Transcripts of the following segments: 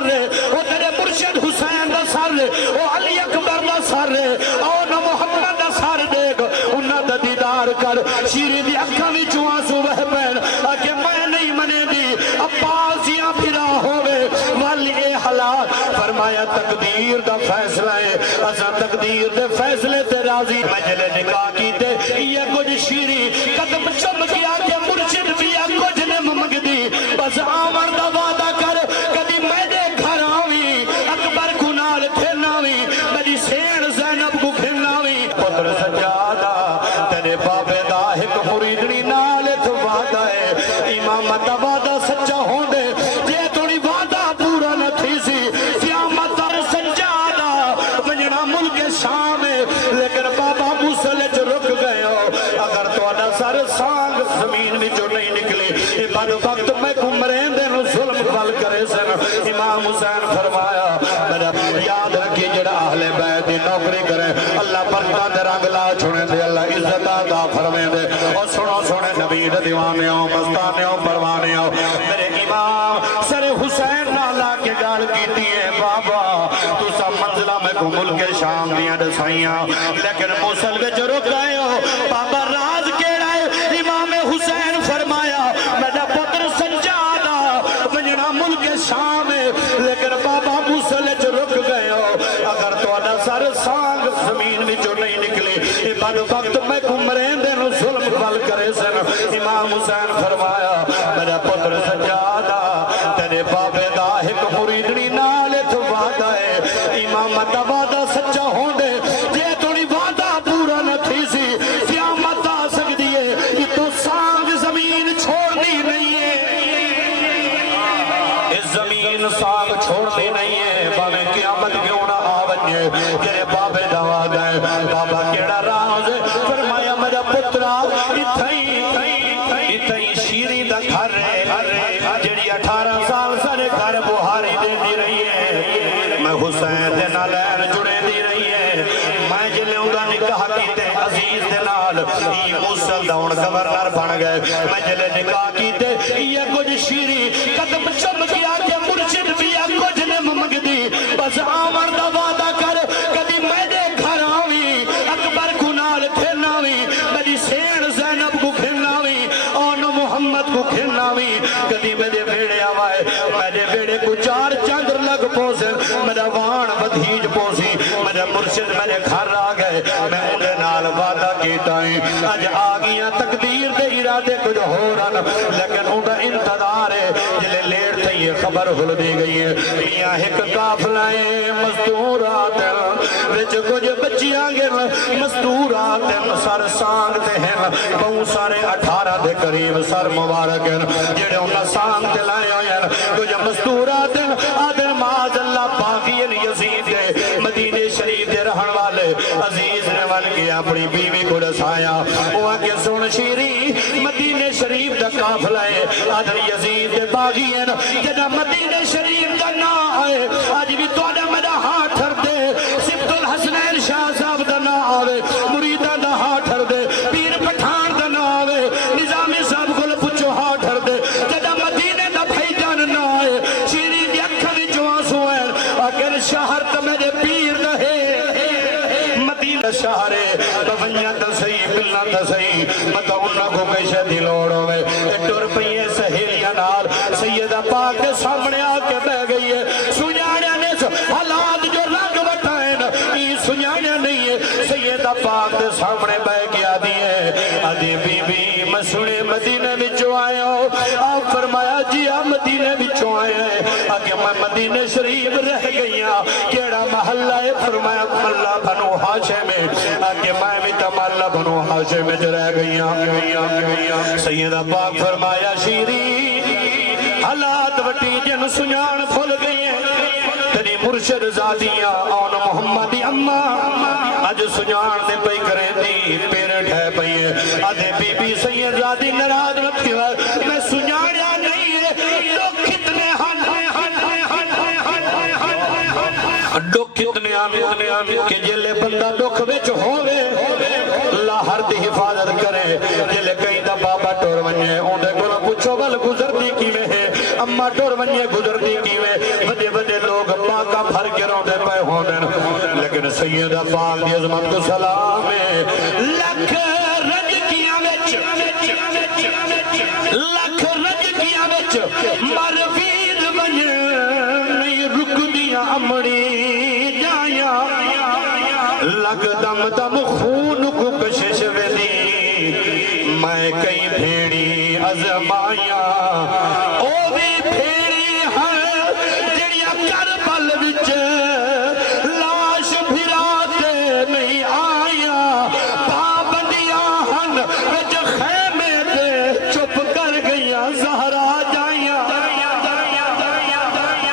سر وہ تیرے مرشد حسین دا سر وہ علی اکبر دا سر او نہ محمد دا سر دیکھ انہاں دا دیدار کر شیری دی اکھاں وچوں آنسو بہ پین کہ میں نہیں منے دی عباسیاں پھرا ہوے والی اے حالات فرمایا تقدیر دا فیصلہ ہے اساں تقدیر دے فیصلے تے راضی مجلے نکاح کیتے یہ کچھ شیری قدم چم گیا کہ مرشد بھی کچھ نے منگ دی بس آمر دا وعدہ کر کدی میں دے گھر آویں اکبر کو نال پھرناویں میری سین زینب کو کھلناویں پتر سجادہ تیرے بابے دا ایک مریدنی نال تو وعدہ ہے امامت دا وعدہ سچا ہون دے جے تھوڑی وعدہ پورا نہ تھی سی قیامت در سجادہ وجنا ملک شام ہے لیکن بابا موسیٰ جو رک گئے ہو اگر تو اڈا سر سانگ زمین میں جو نہیں نکلے بعد وقت میں کمرین دے نو ظلم کھل کرے سن امام حسین فرمایا میرا یاد رکھی جڑا اہل بیت دی نوکری کرے اللہ برکہ دے رنگ لا چھوڑے دے اللہ عزت عطا فرمائے دے اور سنو سونے نبی دے دیوانے ہو مستانے ہو پروانے ہو میرے امام سر حسین نالا کے گال کیتی ہے بابا تو سب منزلہ میں کو ملک شام دیا دسائیاں لیکن موصل میں جو رک گئے ہو بابا راز کے رائے امام حسین فرمایا میرا پتر سجادہ وجنا ملک شام ہے لیکن بابا موصل جو رک گئے ہو اگر تو اڈا سر سانگ زمین میں جو نہیں نکلے بعد وقت میں کمرین دے نو ظلم کھل کرے سن امام حسین فرمایا میرا پتر سجادہ تیرے بابے دا ایک مریدنی نالے تو وعدہ ہے امامت دا وعدہ سچا ہون دے جے تھوڑی وعدہ پورا نہ تھی سی قیامت آ سکتی ہے یہ تو سانگ زمین چھوڑنی نہیں ہے اس زمین سانگ چھوڑنی نہیں ہے باوے قیامت کیوں نہ آونجے تیرے بابے دا وعدہ ہے بابا کیڑا راز ہے فرمایا میرا پترا اتھائی شیری دا گھر ہے جڑی 18 سال سارے گھر بہاری دے دی رہی ہے میں حسین دے نالین جڑے دی رہی ہے میں جلے اندہ نکاح کیتے عزیز دے نال یہ موصل داؤن گورنر بن گئے میں جلے نکاح کیتے یہ کچھ شیری قدم چم گیا کہ مرشد بھی کچھ نے منگ دی بس آمر دا وعدہ کر کدی میں دے گھر آویں اکبر کو نال پھرناویں میری سین زینب کو کھلناویں اور محمد کو کھلناویں کدی میں دے بیڑے آوائے میں دے بیڑے کو 4 چاندر لگ پوسے میرا وان بدھیج پوسی میرے مرشد میرے گھر آ گئے میں انہیں نال وعدہ کیتا ہے آج آگیاں تقدیر دے ارادے کچھ ہو رہا لیکن انہیں انتظار ہے جلے لیٹ تھے یہ خبر ہل دی گئی ہے میاں ایک قافلائیں مزدورات وچ کچھ بچیاں گے مزدورات سر سانگ تے ہیں بہت سارے 18 دے قریب سر مبارک ہیں جڑے انہیں سانگ تے لائے ہوئے ہیں کچھ مزدورات آدھر معاذ اللہ باقین یزید دے مدینہ شریف دے رہن والے عزیز نے ون کے اپنی بیوی کو رسایا وہ آگے سن شیری مدینہ شریف دا قافلہ ہے آدھر یزید دے باغین جنہ مدینہ شریف دا نا آئے آج بھی تو آدھر میرا ہاتھ تھر دے سبت الحسنین شاہ صاحب دا نا آوے مریدہ دا ہاتھ تھر دے پیر پٹھان دا نا آوے نظامی صاحب کو لپچو ہاتھ تھر دے جنہ مدینہ دا بھائی جان نا آئے شیری دی اکھنی جوان سوئن اگر شہر تا میرے پیر رہے مدینہ شہرے بفنیاں تا صحیح ملنا تا صحیح مطا انہا کو کیسے دلوڑ ہوئے ٹور پہیے سہیلیاں نال سیدہ پاک کے سامنے آکے بہ گئی ہے سنیاڑیاں نے حالات جو رنگ بٹھائیں یہ سنیاڑیاں نہیں ہے سیدہ پاک کے سامنے بہ گیا دیئے آدھی بی بی میں سنے مدینہ میں جو آئے ہو آپ فرمایا جی آپ مدینہ میں جو آئے ہیں آگے میں مدینہ شریف رہ گئیاں کیڑا محلہ ہے فرمایا محلہ بنو حاشے میں آگے میں بھی تمہلہ بنو حاشے میں جو رہ گئیاں سیدہ پاک فرمایا شیری حالات وٹی جن سنیان پھول گئی ہیں تیری مرشد زادیاں آن محمدی اممہ آج سنیان دے پئی کریں دی پیرے ٹھے پئی ہے آدھے بی بی سید زادی نراز رکھی ہے میں سنیانیا نہیں ہے لوگ کتنے ڈوک کتنے آنے کہ جلے بندہ ڈوک وچ ہوئے اللہ ہر دی حفاظت کرے جلے کہیں دا بابا ٹور ونجے اوندے گولا پوچھو بل گزر دی کی میں ہے اما ٹور ونجے گزرتی کیویں بڑے بڑے لوگ پاکا بھر کے روندے پے ہوندن لیکن سیدہ پاک دی عظمت کو سلام ہے لکھ رج کیاں وچ لکھ رج کیاں وچ مر ویر بن نہیں رک دیاں امڑی جایا لگ دم دم خون کو کشش ویدی میں کئی بھیڑی ازمائیاں او بھی بھیڑی ہاں جڑیاں کربل وچ لاش بھراتے نہیں آیا پابندیاں ہن وچ خیمے دے چپ کر گئیاں زہرا جائیاں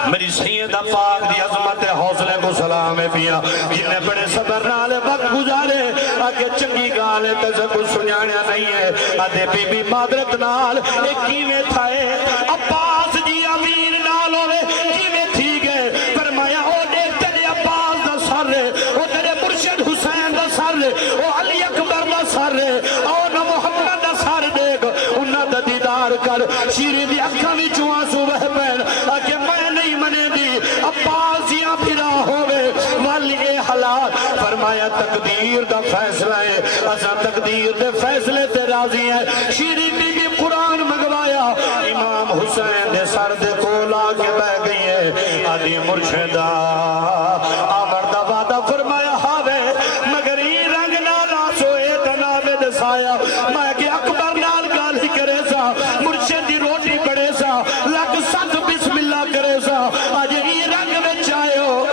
میری سیدہ پاک دی عظمت حوصلے کو سلام ہے پیا جنہیں بڑے صبر نال وقت گزارے آگے چنگی گالے تجھے کو سنیانا نہیں ہے آدھے بی بی مادرت نال ایک کیویں تھائے عباس جی امیر نال ہوئے کیویں تھی گئے فرمایا او دیکھ تیرے عباس دا سر رہے او تیرے مرشد حسین دا سر رہے او علی اکبر دا سر رہے او نہ محمد دا سر دیکھ انہاں دا دیدار کر شیری دی اکھاں بھی چوہاں سو بہ پین آگے میں نہیں منے دی عباسیاں پھرا ہوئے والی اے حالات فرمایا تقدیر دا فیصلہ ہے اسا تقدیر دے فیصلے تے راضی ہے شیری بی بی قرآن منگوایا امام حسین دے سر دے کولا کے بہ گئی ہے آدھی مرشدہ آمر دا وعدہ فرمایا ہاوے مگر ہی رنگ نالا سوئے تنابے دسایا میں کہ اکبر نال گالی کرے سا مرشد دی روٹی پڑے سا لگ ست بسم اللہ کرے سا آج ہی رنگ میں چاہیو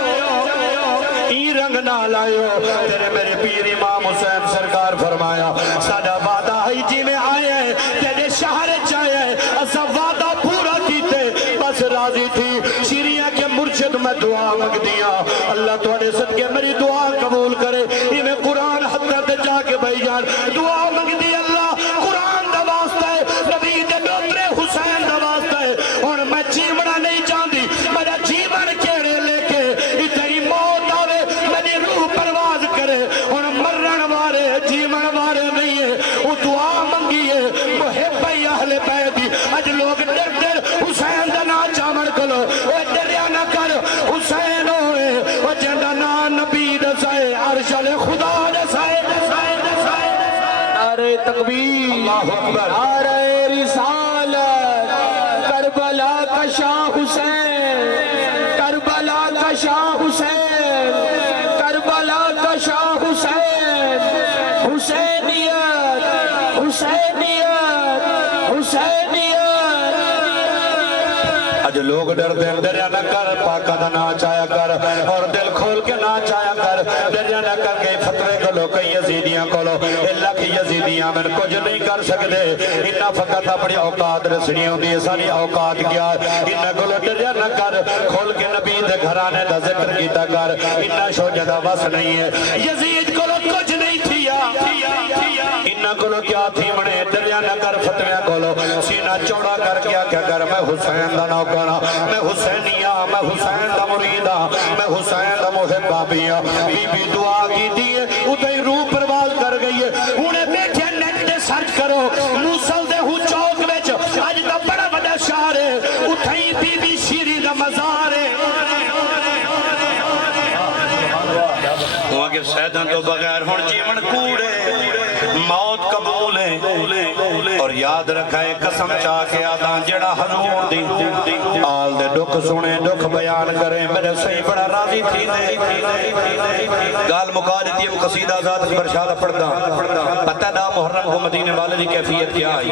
ہی رنگ نہ لائیو تیرے میرے پیر امام حسین سرکار فرمایا سادہ وعدہ ہی جی میں آئے ہیں تیرے شہر چاہے ہیں اسا وعدہ پورا کیتے بس راضی تھی شیریہ کے مرشد میں دعا مانگ دیا اللہ تواڈے صدقے میری دعا قبول کرے میں قرآن حضرت جا کے بھائی جان دعا مانگ دی اللہ قرآن دا واسطہ ہے نبی دے دوترے حسین دا واسطہ ہے اور میں جیونا نہیں چاہتی میرا جیون کیڑے لے کے اتنی موت آوے میری روح پرواز کرے اور مرن وارے جیون وارے نہیں ہے وہ دعا منگی ہے محب اہل بیتی اج لوگ در در حسین دا نا چامن کلو وہ دریا نہ کر حسین ہوئے وہ جندہ نا نبی دسائے عرشل خدا دسائے نعرہ تکبیر اللہ اکبر نعرہ رسالت کربلا کا شاہ حسین کربلا کا شاہ حسین کربلا کا شاہ حسین حسینیت حسینیت حسینیت اج لوگ ڈرتے ہیں دریا نہ کر پاکہ دا نہ چایا کر اور دل کھول کے نہ چایا کر دریا نہ کر کے فتوے کو لو کئی یزیدیاں کو لو اللہ کی یزیدیاں میں کچھ نہیں کر سکتے انہا فقط اپنی اوقات رسنی ہوتی ہے ساری اوقات کیا انہا کو لو دریا نہ کر کھول کے نبی دے گھرانے دا ذکر کیتا کر انہا شو جدہ بس نہیں ہے یزید کو لو کچھ نہیں تھیا انہا کو لو کیا تھی منے دریا نہ کر فتویاں کو لو سینہ چوڑا کر کیا کر میں حسین دا نوکرہ میں حسینیہ میں حسین دا مریدہ میں حسین دا محبہ بیا بی بی دعا کی دیئے اتھائی روح پرواز کر گئی ہے انہیں بیٹھے نیٹ دے سرچ کرو موسل دے ہوں چوک ویچ آج دا بڑا بڑا شہر ہے اتھائی بی بی شیری دا مزار ہے وہاں کے سیدان تو بغیر ہون جیون کوڑے موت قبول ہے اور یاد رکھائے قسم چاہ کے آدھان جڑا حضور دی آل دے دکھ سنے دکھ بیان کریں میرے صحیح بڑا راضی تھی دے گال مکا دیتی ہے قصیدہ ذات برشادہ پڑھتا پتہ دا محرم کو مدینے والے دی کیفیت کیا آئی